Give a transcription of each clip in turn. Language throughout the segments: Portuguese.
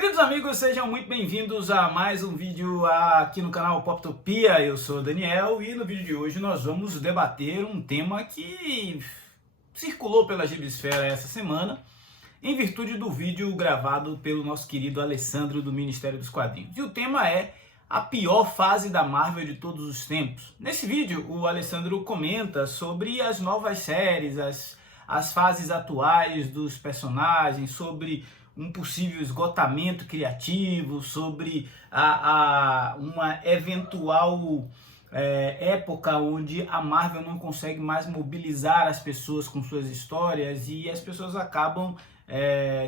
Queridos amigos, sejam muito bem-vindos a mais um vídeo aqui no canal Poptopia. Eu sou o Daniel e no vídeo de hoje nós vamos debater um tema que circulou pela Gibisfera essa semana em virtude do vídeo gravado pelo nosso querido Alessandro do Ministério dos Quadrinhos. E o tema é a pior fase da Marvel de todos os tempos. Nesse vídeo, o Alessandro comenta sobre as novas séries, as fases atuais dos personagens, sobre um possível esgotamento criativo, sobre uma eventual época onde a Marvel não consegue mais mobilizar as pessoas com suas histórias e as pessoas acabam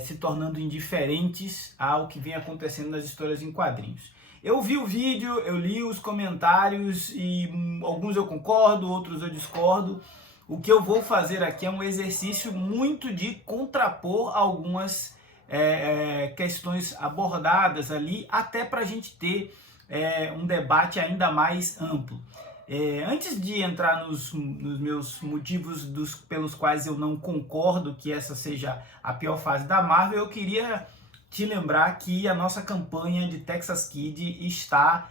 se tornando indiferentes ao que vem acontecendo nas histórias em quadrinhos. Eu vi o vídeo, eu li os comentários e alguns eu concordo, outros eu discordo. O que eu vou fazer aqui é um exercício muito de contrapor algumas questões abordadas ali, até para a gente ter um debate ainda mais amplo. Antes de entrar nos meus motivos pelos quais eu não concordo que essa seja a pior fase da Marvel, eu queria te lembrar que a nossa campanha de Texas Kid está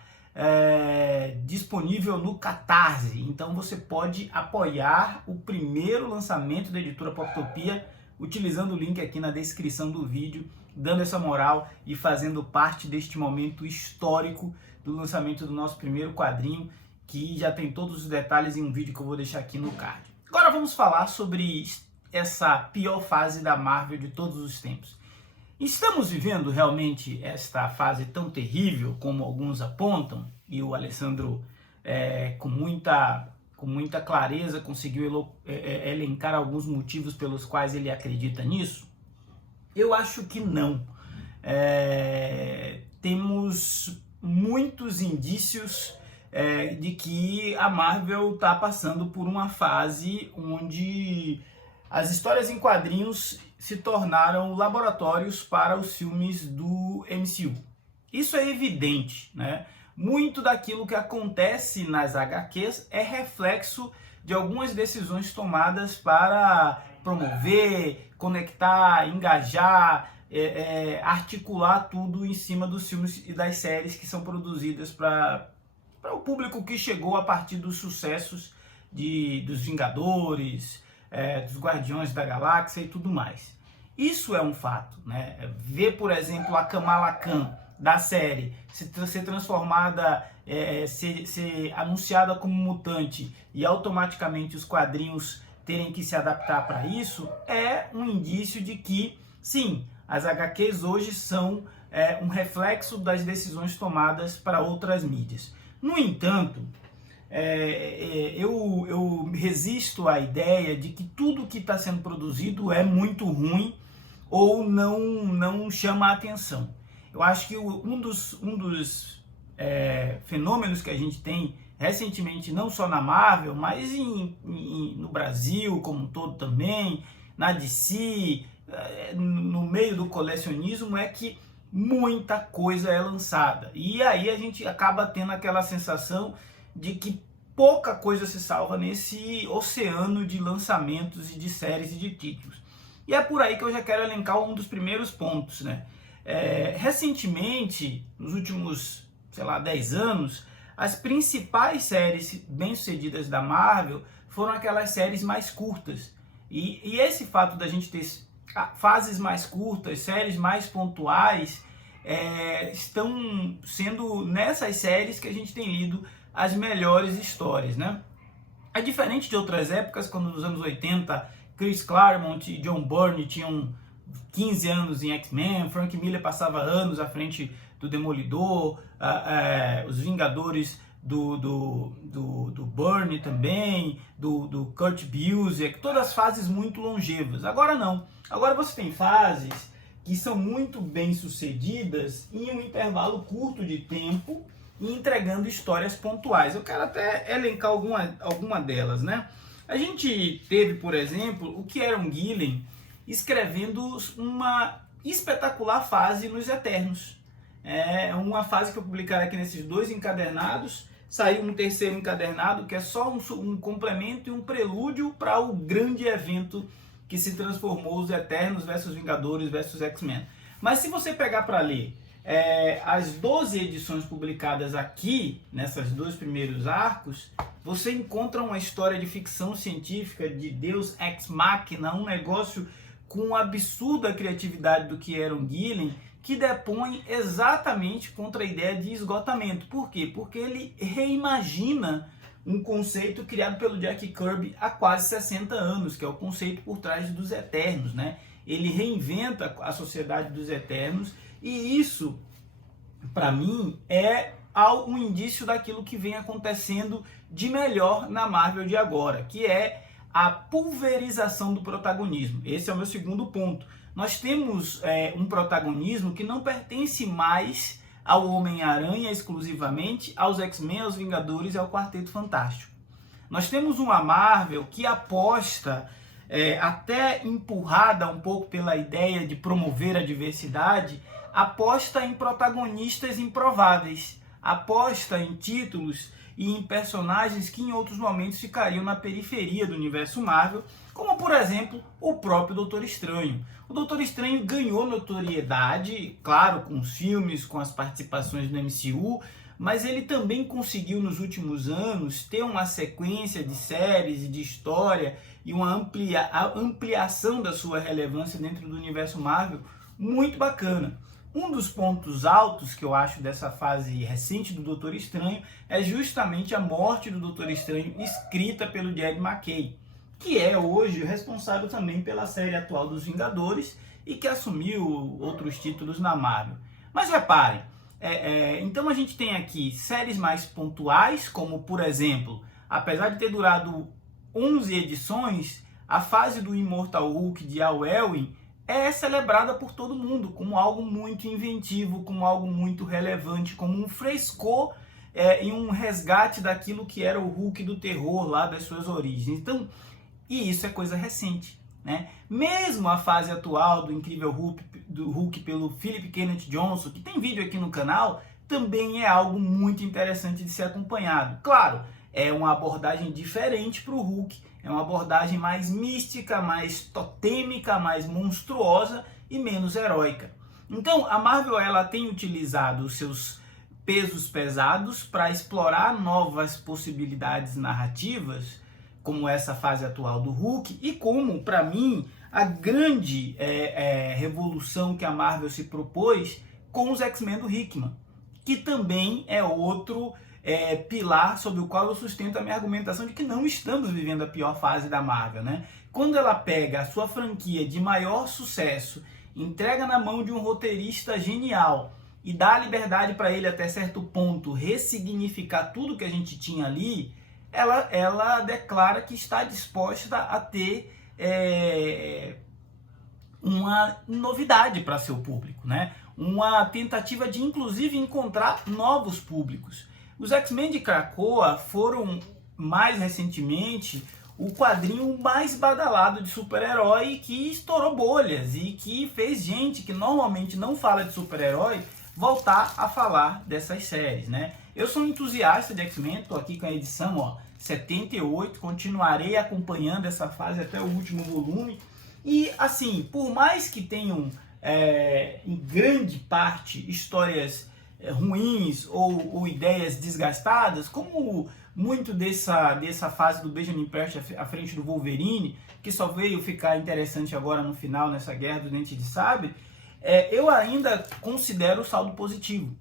disponível no Catarse. Então você pode apoiar o primeiro lançamento da editora Poptopia utilizando o link aqui na descrição do vídeo, dando essa moral e fazendo parte deste momento histórico do lançamento do nosso primeiro quadrinho, que já tem todos os detalhes em um vídeo que eu vou deixar aqui no card. Agora vamos falar sobre essa pior fase da Marvel de todos os tempos. Estamos vivendo realmente esta fase tão terrível como alguns apontam, e o Alessandro com muita clareza conseguiu elencar alguns motivos pelos quais ele acredita nisso? Eu acho que não. Temos muitos indícios de que a Marvel está passando por uma fase onde as histórias em quadrinhos se tornaram laboratórios para os filmes do MCU. Isso é evidente, né? Muito daquilo que acontece nas HQs é reflexo de algumas decisões tomadas para promover, conectar, engajar, articular tudo em cima dos filmes e das séries que são produzidas para o público que chegou a partir dos sucessos dos Vingadores, dos Guardiões da Galáxia e tudo mais. Isso é um fato, né? Ver, por exemplo, a Kamala Khan da série ser transformada, ser anunciada como mutante e automaticamente os quadrinhos terem que se adaptar para isso, é um indício de que, sim, as HQs hoje são um reflexo das decisões tomadas para outras mídias. No entanto, eu resisto à ideia de que tudo que está sendo produzido é muito ruim ou não chama a atenção. Eu acho que um dos fenômenos que a gente tem recentemente, não só na Marvel, mas no Brasil como um todo também, na DC, no meio do colecionismo, é que muita coisa é lançada. E aí a gente acaba tendo aquela sensação de que pouca coisa se salva nesse oceano de lançamentos e de séries e de títulos. E é por aí que eu já quero elencar um dos primeiros pontos, né? Recentemente, nos últimos, 10 anos, as principais séries bem-sucedidas da Marvel foram aquelas séries mais curtas. E esse fato da gente ter fases mais curtas, séries mais pontuais, estão sendo nessas séries que a gente tem lido as melhores histórias, né? É diferente de outras épocas, quando nos anos 80, Chris Claremont e John Byrne tinham 15 anos em X-Men, Frank Miller passava anos à frente do Demolidor, os Vingadores do Byrne também, do Kurt Busiek, todas fases muito longevas. Agora não. Agora você tem fases que são muito bem sucedidas em um intervalo curto de tempo e entregando histórias pontuais. Eu quero até elencar alguma delas, né? A gente teve, por exemplo, o Kieron Gillen escrevendo uma espetacular fase nos Eternos. É uma fase que eu publicarei aqui nesses 2 encadernados. Saiu um terceiro encadernado que é só um complemento e um prelúdio para o grande evento que se transformou os Eternos versus Vingadores versus X-Men. Mas se você pegar para ler as 12 edições publicadas aqui, nessas dois primeiros arcos, você encontra uma história de ficção científica, de Deus Ex Machina, um negócio com absurda criatividade do Kieron Gillen, que depõe exatamente contra a ideia de esgotamento. Por quê? Porque ele reimagina um conceito criado pelo Jack Kirby há quase 60 anos, que é o conceito por trás dos Eternos, né? Ele reinventa a sociedade dos Eternos, e isso, para mim, é um indício daquilo que vem acontecendo de melhor na Marvel de agora, que é a pulverização do protagonismo. Esse é o meu segundo ponto. Nós temos um protagonismo que não pertence mais ao Homem-Aranha exclusivamente, aos X-Men, aos Vingadores e ao Quarteto Fantástico. Nós temos uma Marvel que aposta, até empurrada um pouco pela ideia de promover a diversidade, aposta em protagonistas improváveis, aposta em títulos e em personagens que em outros momentos ficariam na periferia do universo Marvel, como por exemplo o próprio Doutor Estranho. O Doutor Estranho ganhou notoriedade, claro, com os filmes, com as participações no MCU, mas ele também conseguiu nos últimos anos ter uma sequência de séries e de história e uma ampliação da sua relevância dentro do universo Marvel muito bacana. Um dos pontos altos que eu acho dessa fase recente do Doutor Estranho é justamente a morte do Doutor Estranho, escrita pelo Jed MacKay, que é hoje responsável também pela série atual dos Vingadores e que assumiu outros títulos na Marvel. Mas reparem, então a gente tem aqui séries mais pontuais, como por exemplo, apesar de ter durado 11 edições, a fase do Immortal Hulk de Al Ewing é celebrada por todo mundo como algo muito inventivo, como algo muito relevante, como um frescor e um resgate daquilo que era o Hulk do terror lá das suas origens. Então, e isso é coisa recente, né? Mesmo a fase atual do Incrível Hulk pelo Philip Kenneth Johnson, que tem vídeo aqui no canal, também é algo muito interessante de ser acompanhado. Claro, é uma abordagem diferente para o Hulk, é uma abordagem mais mística, mais totêmica, mais monstruosa e menos heróica. Então, a Marvel ela tem utilizado os seus pesos pesados para explorar novas possibilidades narrativas, como essa fase atual do Hulk, e como, para mim, a grande revolução que a Marvel se propôs com os X-Men do Hickman, que também é outro pilar sobre o qual eu sustento a minha argumentação de que não estamos vivendo a pior fase da Marvel, né? Quando ela pega a sua franquia de maior sucesso, entrega na mão de um roteirista genial e dá a liberdade para ele até certo ponto ressignificar tudo que a gente tinha ali, ela declara que está disposta a ter uma novidade para seu público, né? Uma tentativa de inclusive encontrar novos públicos. Os X-Men de Krakoa foram, mais recentemente, o quadrinho mais badalado de super-herói que estourou bolhas e que fez gente que normalmente não fala de super-herói voltar a falar dessas séries, né? Eu sou um entusiasta de X-Men, estou aqui com a edição 78, continuarei acompanhando essa fase até o último volume. E assim, por mais que tenham em grande parte histórias ruins ou ideias desgastadas, como muito dessa fase do Benjamin Percy à frente do Wolverine, que só veio ficar interessante agora no final, nessa Guerra do Dente de Sabre, eu ainda considero o saldo positivo.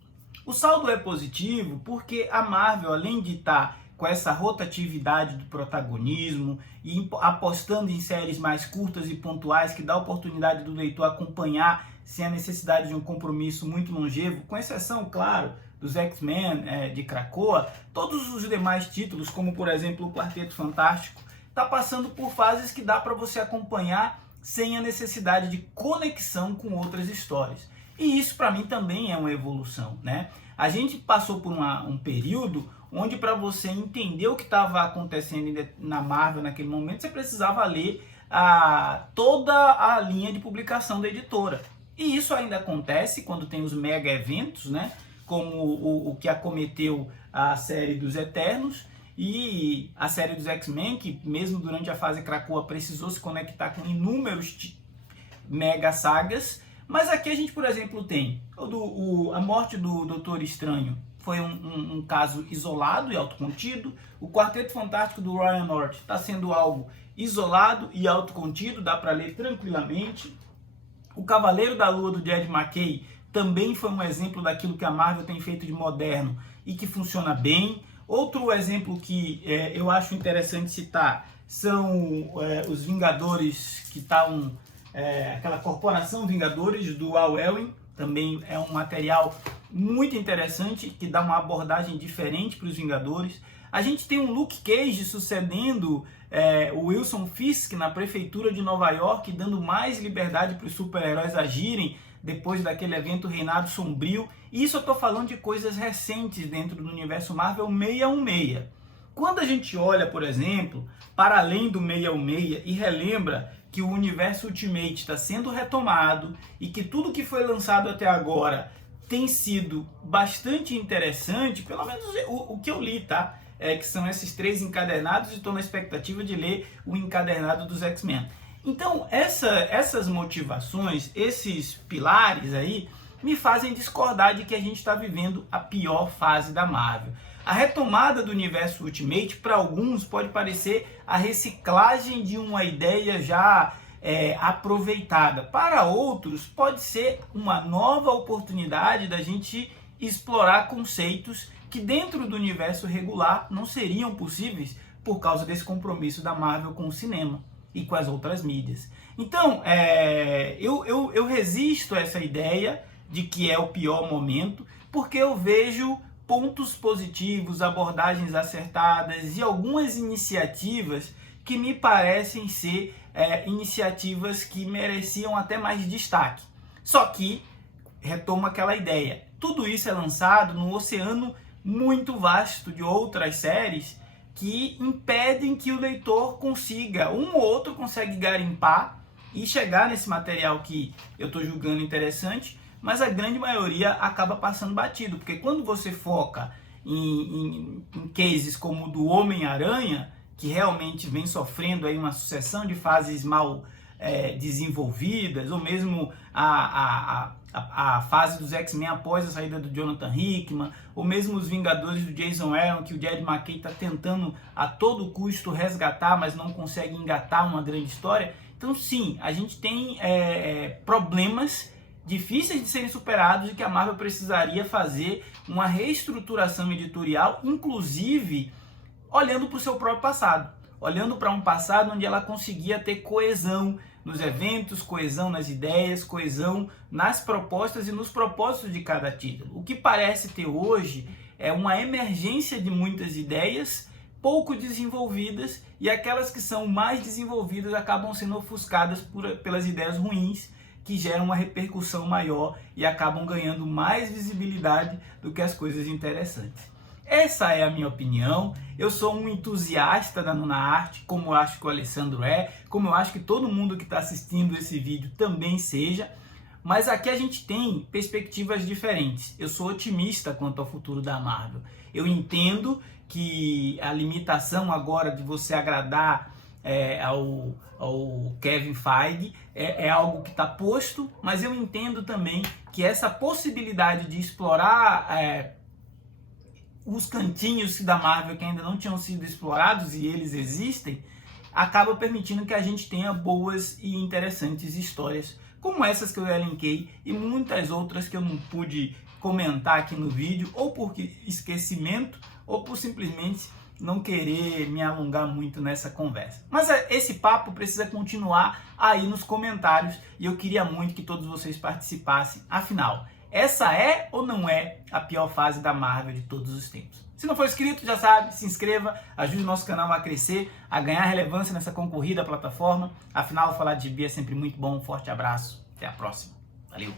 O saldo é positivo porque a Marvel, além de estar com essa rotatividade do protagonismo e apostando em séries mais curtas e pontuais, que dá a oportunidade do leitor acompanhar sem a necessidade de um compromisso muito longevo, com exceção, claro, dos X-Men de Krakoa, todos os demais títulos, como por exemplo o Quarteto Fantástico, está passando por fases que dá para você acompanhar sem a necessidade de conexão com outras histórias. E isso para mim também é uma evolução, né? A gente passou por um período onde para você entender o que estava acontecendo na Marvel naquele momento, você precisava ler toda a linha de publicação da editora. E isso ainda acontece quando tem os mega eventos, né? Como o que acometeu a série dos Eternos e a série dos X-Men, que mesmo durante a fase Krakoa precisou se conectar com inúmeros mega sagas, Mas aqui a gente, por exemplo, tem a morte do Doutor Estranho, foi um caso isolado e autocontido. O Quarteto Fantástico do Ryan North está sendo algo isolado e autocontido, dá para ler tranquilamente. O Cavaleiro da Lua do Jed MacKay também foi um exemplo daquilo que a Marvel tem feito de moderno e que funciona bem. Outro exemplo que eu acho interessante citar são os Vingadores, que estavam... aquela Corporação Vingadores do Al Ewing, também é um material muito interessante, que dá uma abordagem diferente para os Vingadores. A gente tem um Luke Cage sucedendo o Wilson Fisk na prefeitura de Nova York, dando mais liberdade para os super-heróis agirem depois daquele evento Reinado Sombrio. E isso eu estou falando de coisas recentes dentro do universo Marvel 616. Quando a gente olha, por exemplo, para além do 616 e relembra que o universo Ultimate está sendo retomado e que tudo que foi lançado até agora tem sido bastante interessante, pelo menos o que eu li, tá? Que são esses 3 encadernados, e estou na expectativa de ler o encadernado dos X-Men. Então, essas motivações, esses pilares aí, me fazem discordar de que a gente está vivendo a pior fase da Marvel. A retomada do universo Ultimate, para alguns, pode parecer a reciclagem de uma ideia já aproveitada. Para outros, pode ser uma nova oportunidade da gente explorar conceitos que dentro do universo regular não seriam possíveis por causa desse compromisso da Marvel com o cinema e com as outras mídias. Então, eu resisto a essa ideia de que é o pior momento, porque eu vejo pontos positivos, abordagens acertadas e algumas iniciativas que me parecem ser iniciativas que mereciam até mais destaque. Só que, retomo aquela ideia, tudo isso é lançado no oceano muito vasto de outras séries que impedem que o leitor consiga, um ou outro consegue garimpar e chegar nesse material que eu estou julgando interessante, mas a grande maioria acaba passando batido, porque quando você foca em cases como o do Homem-Aranha, que realmente vem sofrendo aí uma sucessão de fases mal desenvolvidas, ou mesmo a fase dos X-Men após a saída do Jonathan Hickman, ou mesmo os Vingadores do Jason Aaron, que o Jed MacKay está tentando a todo custo resgatar, mas não consegue engatar uma grande história. Então sim, a gente tem problemas difíceis de serem superados e que a Marvel precisaria fazer uma reestruturação editorial, inclusive olhando para o seu próprio passado, olhando para um passado onde ela conseguia ter coesão nos eventos, coesão nas ideias, coesão nas propostas e nos propósitos de cada título. O que parece ter hoje é uma emergência de muitas ideias pouco desenvolvidas, e aquelas que são mais desenvolvidas acabam sendo ofuscadas pelas ideias ruins, que geram uma repercussão maior e acabam ganhando mais visibilidade do que as coisas interessantes. Essa é a minha opinião. Eu sou um entusiasta da nona arte, como eu acho que o Alessandro como eu acho que todo mundo que está assistindo esse vídeo também seja, mas aqui a gente tem perspectivas diferentes. Eu sou otimista quanto ao futuro da Marvel. Eu entendo que a limitação agora de você agradar ao Kevin Feige é algo que está posto, mas eu entendo também que essa possibilidade de explorar os cantinhos da Marvel que ainda não tinham sido explorados, e eles existem, acaba permitindo que a gente tenha boas e interessantes histórias, como essas que eu elenquei e muitas outras que eu não pude comentar aqui no vídeo, ou por esquecimento, ou por simplesmente não querer me alongar muito nessa conversa. Mas esse papo precisa continuar aí nos comentários, e eu queria muito que todos vocês participassem. Afinal, essa é ou não é a pior fase da Marvel de todos os tempos? Se não for inscrito, já sabe, se inscreva, ajude o nosso canal a crescer, a ganhar relevância nessa concorrida plataforma. Afinal, falar de gibi é sempre muito bom. Um forte abraço, até a próxima. Valeu!